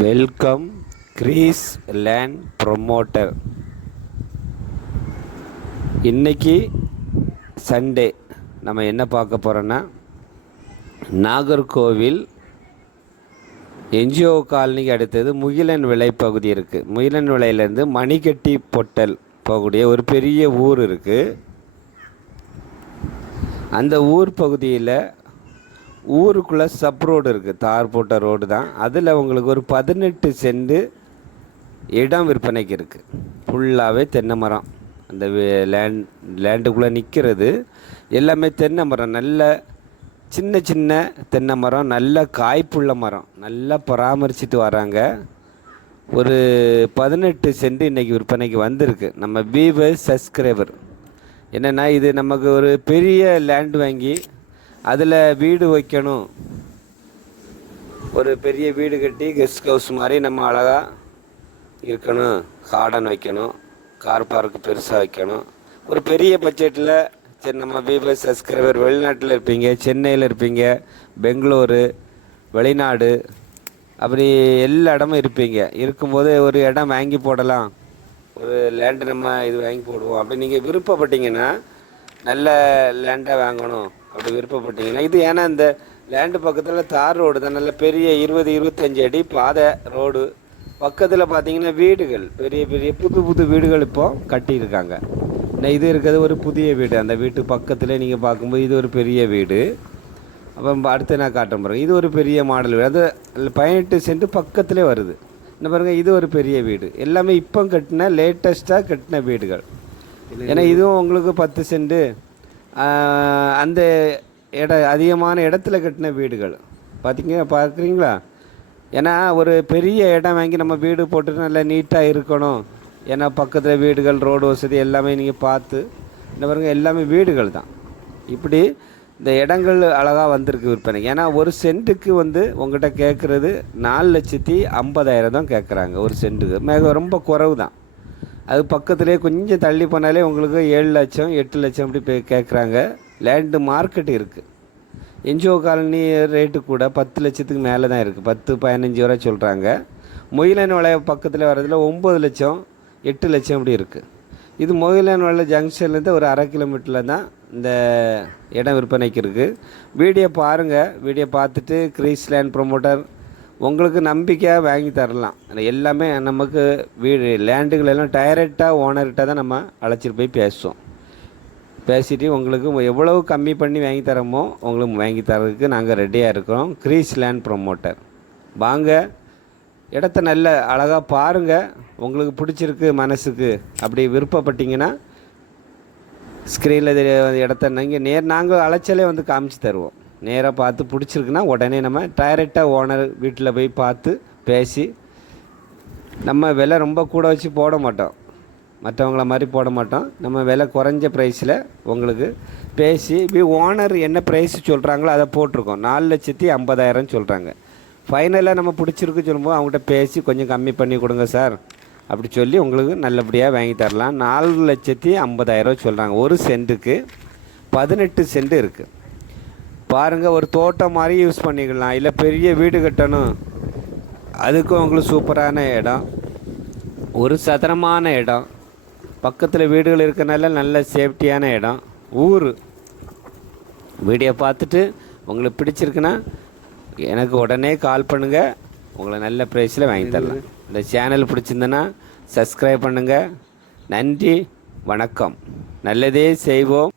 Welcome grease land promoter. இன்னைக்கு Sunday. நம்ம என்ன பார்க்க போகிறோன்னா நாகர்கோவில் என்ஜிஓ காலனிக்கு அடுத்தது முகிலன் விலை பகுதி இருக்குது முகிலன் விலையிலேருந்து மணிக்கட்டி பொட்டல் போகக்கூடிய ஒரு பெரிய ஊர் இருக்குது அந்த ஊர் பகுதியில் ஊருக்குள்ளே சப் ரோடு இருக்குது தார் போட்ட ரோடு தான். அதில் உங்களுக்கு ஒரு பதினெட்டு செண்டு இடம் விற்பனைக்கு இருக்குது ஃபுல்லாகவே தென்னை மரம். அந்த லேண்ட் லேண்டுக்குள்ளே நிற்கிறது எல்லாமே தென்னை மரம். நல்ல சின்ன சின்ன தென்னை மரம். நல்ல காய்ப்புள்ள மரம். நல்லா பராமரிச்சுட்டு வராங்க. ஒரு பதினெட்டு சென்ட் இன்றைக்கி விற்பனைக்கு வந்திருக்கு. நம்ம வியூவர் சப்ஸ்கிரைபர். என்னென்னா இது நமக்கு ஒரு பெரிய லேண்ட் வாங்கி அதில் வீடு வைக்கணும். ஒரு பெரிய வீடு கட்டி கெஸ்ட் ஹவுஸ் மாதிரி நம்ம அழகாக இருக்கணும். கார்டன் வைக்கணும். கார் பார்க் பெருசாக வைக்கணும். ஒரு பெரிய பட்ஜெட்டில் சரி நம்ம பிபிஎஸ் சப்ஸ்கிரைபர் வெளிநாட்டில் இருப்பீங்க சென்னையில் இருப்பீங்க பெங்களூரு வெளிநாடு அப்படி எல்லா இடமும் இருப்பீங்க. இருக்கும்போது ஒரு இடம் வாங்கி போடலாம். ஒரு லேண்டு நம்ம இது வாங்கி போடுவோம். அப்படி நீங்கள் விருப்பப்பட்டீங்கன்னா நல்ல லேண்டாக வாங்கணும். அப்படி விருப்பப்பட்டீங்கன்னா இது ஏன்னா இந்த லேண்டு பக்கத்தில் தார் ரோடு தான் நல்ல பெரிய இருபது இருபத்தஞ்சி அடி பாதை ரோடு பக்கத்தில் பார்த்தீங்கன்னா வீடுகள் பெரிய பெரிய புது புது வீடுகள் இப்போது கட்டியிருக்காங்க. இது இருக்கிறது ஒரு புதிய வீடு. அந்த வீட்டு பக்கத்தில் நீங்கள் பார்க்கும்போது இது ஒரு பெரிய வீடு. அப்போ அடுத்து நான் காட்ட போகிறேன் இது ஒரு பெரிய மாடல் வீடு. அது பதினெட்டு சென்ட் பக்கத்தில் வருது. என்ன பாருங்கள் இது ஒரு பெரிய வீடு. எல்லாமே இப்போ கட்டின லேட்டஸ்ட்டாக கட்டின வீடுகள். ஏன்னா இதுவும் உங்களுக்கு பத்து சென்ட்டு அந்த இட அதிகமான இடத்துல கட்டின வீடுகள். பார்த்திங்க பார்க்குறீங்களா? ஏன்னா ஒரு பெரிய இடம் வாங்கி நம்ம வீடு போட்டு நல்லா நீட்டாக இருக்கணும். ஏன்னா பக்கத்தில் வீடுகள் ரோடு வசதி எல்லாமே நீங்கள் பார்த்து இந்த பாருங்க எல்லாமே வீடுகள் தான். இப்படி இந்த இடங்கள் அழகாக வந்திருக்கு விற்பனை. ஏன்னா ஒரு சென்ட்டுக்கு வந்து உங்கள்கிட்ட கேட்குறது நாலு லட்சத்தி ஐம்பதாயிரம் தான் கேட்குறாங்க ஒரு சென்ட்டுக்கு. மிக ரொம்ப குறைவு தான். அது பக்கத்துலேயே கொஞ்சம் தள்ளி போனாலே உங்களுக்கு ஏழு லட்சம் எட்டு லட்சம் அப்படி பே கேட்குறாங்க லேண்டு மார்க்கெட் இருக்குது என்ஜிஓ காலனி ரேட்டு கூட பத்து லட்சத்துக்கு மேலே தான் இருக்குது பத்து பதினஞ்சு வரை சொல்கிறாங்க மொயிலன் வளைய பக்கத்தில் வர்றதுல ஒம்பது லட்சம் எட்டு லட்சம் அப்படி இருக்குது இது மொயிலன் வளைய ஜங்ஷன்லேருந்து ஒரு அரை கிலோமீட்டரில் தான் இந்த இடம் விற்பனைக்கு இருக்குது வீடியோ பாருங்கள் வீடியோ பார்த்துட்டு கிரீஸ்லேண்ட் ப்ரொமோட்டர் உங்களுக்கு நம்பிக்கையாக வாங்கி தரலாம். எல்லாமே நமக்கு வீடு லேண்டுகள் எல்லாம் டைரெக்டாக ஓனர்கிட்ட தான் நம்ம அழைச்சிட்டு போய் பேசுவோம். பேசிட்டு உங்களுக்கு எவ்வளவு கம்மி பண்ணி வாங்கி தரமோ உங்களுக்கு வாங்கி தரதுக்கு நாங்கள் ரெடியாக இருக்கிறோம். கிரீஸ் லேண்ட் ப்ரொமோட்டர் வாங்க. இடத்த நல்ல அழகாக பாருங்கள் உங்களுக்கு பிடிச்சிருக்கு மனசுக்கு அப்படி விருப்பப்பட்டீங்கன்னா ஸ்க்ரீனில் இடத்த நீங்கள் நேர் நாங்கள் அலைச்சலே வந்து காமிச்சு தருவோம். நேராக பார்த்து பிடிச்சிருக்குன்னா உடனே நம்ம டைரெக்டாக ஓனர் வீட்டில் போய் பார்த்து பேசி நம்ம விலை ரொம்ப கூட வச்சு போட மாட்டோம். மற்றவங்கள மாதிரி போட மாட்டோம். நம்ம விலை குறைஞ்ச ப்ரைஸில் உங்களுக்கு பேசி இப்போ ஓனர் என்ன ப்ரைஸ் சொல்கிறாங்களோ அதை போட்டிருக்கோம். நாலு லட்சத்தி ஐம்பதாயிரம் சொல்கிறாங்க ஃபைனலாக நம்ம பிடிச்சிருக்கு சொல்லும்போது அவங்ககிட்ட பேசி கொஞ்சம் கம்மி பண்ணி கொடுங்க சார். அப்படி சொல்லி உங்களுக்கு நல்லபடியாக வாங்கி தரலாம். நாலு லட்சத்தி ஐம்பதாயிரம் சொல்கிறாங்க ஒரு சென்ட்டுக்கு பதினெட்டு சென்ட் இருக்குது பாருங்கள் ஒரு தோட்டம் மாதிரி யூஸ் பண்ணிக்கலாம். இல்லை பெரிய வீடு கட்டணும். அதுக்கும் உங்களுக்கு சூப்பரான இடம். ஒரு சதுரமான இடம். பக்கத்தில் வீடுகள் இருக்கனால நல்ல சேஃப்டியான இடம். ஊர். வீடியோ பார்த்துட்டு உங்களுக்கு பிடிச்சிருக்குன்னா எனக்கு உடனே கால் பண்ணுங்கள் உங்களை நல்ல ப்ரைஸில் வாங்கி தரலாம். இந்த சேனல் பிடிச்சிருந்தனா சப்ஸ்கிரைப் பண்ணுங்கள் நன்றி வணக்கம். நல்லதே செய்வோம்.